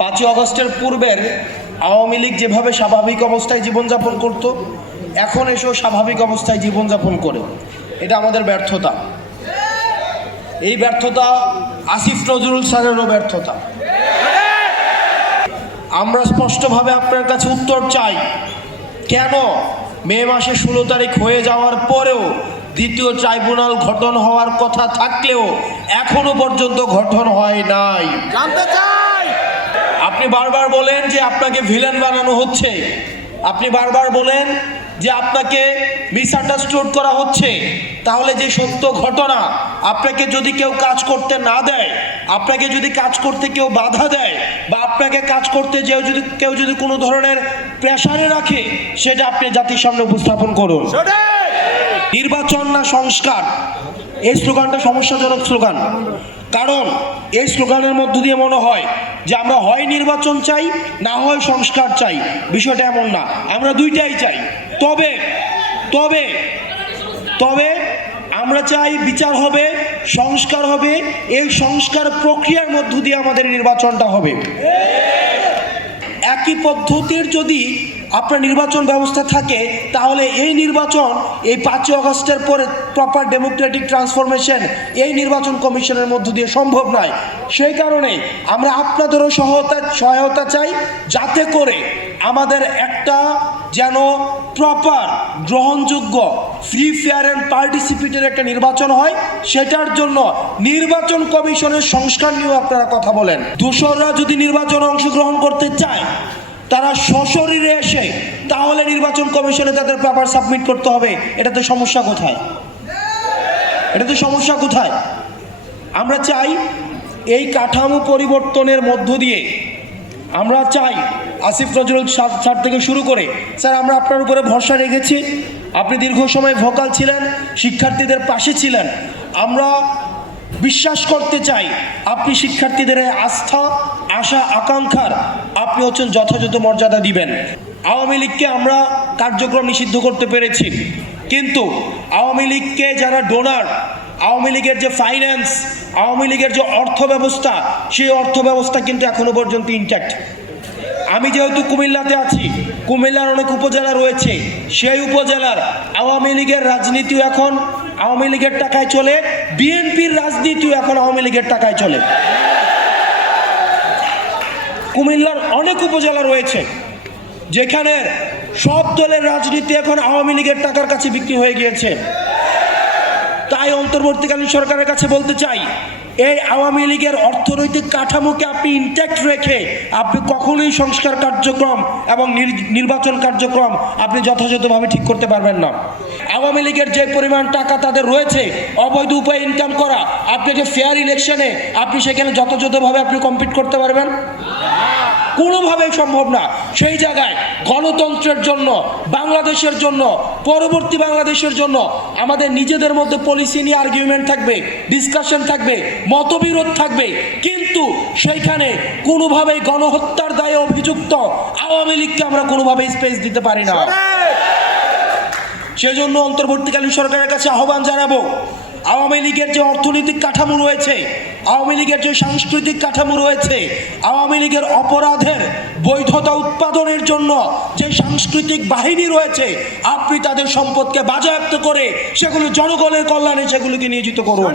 পাঁচই অগস্টের পূর্বের আওয়ামী লীগ যেভাবে স্বাভাবিক অবস্থায় জীবনযাপন করত, এখন এসেও স্বাভাবিক অবস্থায় জীবনযাপন করে। এটা আমাদের ব্যর্থতা। এই ব্যর্থতা আসিফ নজরুল স্যারেরও ব্যর্থতা। আমরা স্পষ্টভাবে আপনার কাছে উত্তর চাই, কেন মে মাসে ষোলো তারিখ হয়ে যাওয়ার পরেও দ্বিতীয় ট্রাইব্যুনাল গঠন হওয়ার কথা থাকলেও এখনও পর্যন্ত গঠন হয় নাই। জানতে চাই আপনি বারবার বলেন যে আপনাকে ভিলেন বানানো হচ্ছে। আপনি বারবার বলেন যে আপনাকে মিসআন্ডারস্টুড করা হচ্ছে। তাহলে যে সত্য ঘটনা আপনাকে যদি কেউ কাজ করতে না দেয় আপনাকে যদি কাজ করতে কেউ বাধা দেয় বা আপনাকে কাজ করতে যে যদি কেউ যদি কোনো ধরনের প্রেশারে রাখে সেটা আপনি জাতির সামনে উপস্থাপন করুন। নির্বাচন না সংস্কার এই স্লোগানটা সমস্যাজনক স্লোগান। কারণ এই স্লোগানের মধ্য দিয়ে মনে হয় যে আমরা হয় নির্বাচন চাই, না হয় সংস্কার চাই। বিষয়টা এমন না। আমরা দুইটাই চাই। তবে তবে তবে আমরা চাই বিচার হবে, সংস্কার হবে, এই সংস্কার প্রক্রিয়ার মধ্য দিয়ে আমাদের নির্বাচনটা হবে। একই পদ্ধতির যদি আপনার নির্বাচন ব্যবস্থা থাকে, তাহলে এই নির্বাচন এই পাঁচই অগস্টের পরে প্রপার ডেমোক্রেটিক ট্রান্সফরমেশন এই নির্বাচন কমিশনের মধ্য দিয়ে সম্ভব নয়। সেই কারণে আমরা আপনাদেরও সহায়তা সহায়তা চাই, যাতে করে আমাদের একটা যেন প্রপার গ্রহণযোগ্য ফ্রি ফেয়ার অ্যান্ড পার্টিসিপেটের একটা নির্বাচন হয়, সেটার জন্য নির্বাচন কমিশনের সংস্কার নিয়েও আপনারা কথা বলেন। দূষররা যদি নির্বাচনে অংশগ্রহণ করতে চায় তারা সশরীরে এসে, তাহলে নির্বাচন কমিশনে তাদের পেপার সাবমিট করতে হবে। এটাতে সমস্যা কোথায়? এটাতে সমস্যা কোথায়? আমরা চাই এই কাঠামো পরিবর্তনের মধ্য দিয়ে আমরা চাই আসিফ নজরুল স্যার থেকে শুরু করে। স্যার, আমরা আপনার উপরে ভরসা রেখেছি। আপনি দীর্ঘ সময় ভোকাল ছিলেন, শিক্ষার্থীদের পাশে ছিলেন। আমরা বিশ্বাস করতে চাই আপনি শিক্ষার্থীদের আস্থা আশা আকাঙ্ক্ষার আপনি হচ্ছেন যথাযথ মর্যাদা দিবেন। আওয়ামী লীগকে আমরা কার্যক্রম নিষিদ্ধ করতে পেরেছি। কিন্তু আওয়ামী লীগকে যারা ডোনার আওয়ামী লীগের যে ফাইন্যান্স আওয়ামী লীগের যে অর্থ ব্যবস্থা সেই অর্থ ব্যবস্থা কিন্তু এখনও পর্যন্ত ইনট্যাক্ট আমি যেহেতু কুমিল্লাতে আছি, কুমিল্লার অনেক উপজেলা রয়েছে, সেই উপজেলার আওয়ামী লীগের রাজনীতিও এখন আওয়ামী লীগের টাকায় চলে, বিএনপির রাজনীতিও এখন আওয়ামী লীগের টাকায় চলে। কুমিল্লার অনেক উপজেলা রয়েছে, যেখানে সব দলের রাজনীতি এখন আওয়ামী লীগের টাকার কাছে বিক্রি হয়ে গিয়েছে। তাই অন্তর্বর্তীকালীন সরকারের কাছে বলতে চাই এই আওয়ামী লীগের অর্থনৈতিক কাঠামোকে আপনি ইনট্যাক্ট রেখে আপনি কখনোই সংস্কার কার্যক্রম এবং নির- নির্বাচন কার্যক্রম আপনি যথাযথভাবে ঠিক করতে পারবেন না। আওয়ামী লীগের যে পরিমাণ টাকা তাদের রয়েছে, অবৈধ উপায়ে ইনকাম করা, আপনি যে ফেয়ার ইলেকশনে আপনি সেখানে যথাযথভাবে আপনি কম্পিট করতে পারবেন? কোনোভাবেই সম্ভব না। সেই জায়গায় গণতন্ত্রের জন্য বাংলাদেশের জন্য পরবর্তী বাংলাদেশের জন্য আমাদের নিজেদের মধ্যে পলিসি নিয়ে আর্গুমেন্ট থাকবে ডিসকাশন থাকবে মতবিরোধ থাকবে। কিন্তু সেইখানে কোনোভাবেই গণহত্যার দায়ে অভিযুক্ত আওয়ামী লীগকে আমরা কোনোভাবেই স্পেস দিতে পারি না। সেজন্য অন্তর্বর্তীকালীন সরকারের কাছে আহ্বান জানাব আওয়ামী লীগের যে অর্থনৈতিক কাঠামো রয়েছে, আওয়ামী লীগের যে সাংস্কৃতিক কাঠামো রয়েছে, আওয়ামী লীগের অপরাধের বৈধতা উৎপাদনের জন্য যে সাংস্কৃতিক বাহিনী রয়েছে, আপনি তাদের সম্পদকে বাজেয়াপ্ত করে সেগুলো জনগণের কল্যাণে সেগুলিকে নিয়োজিত করুন।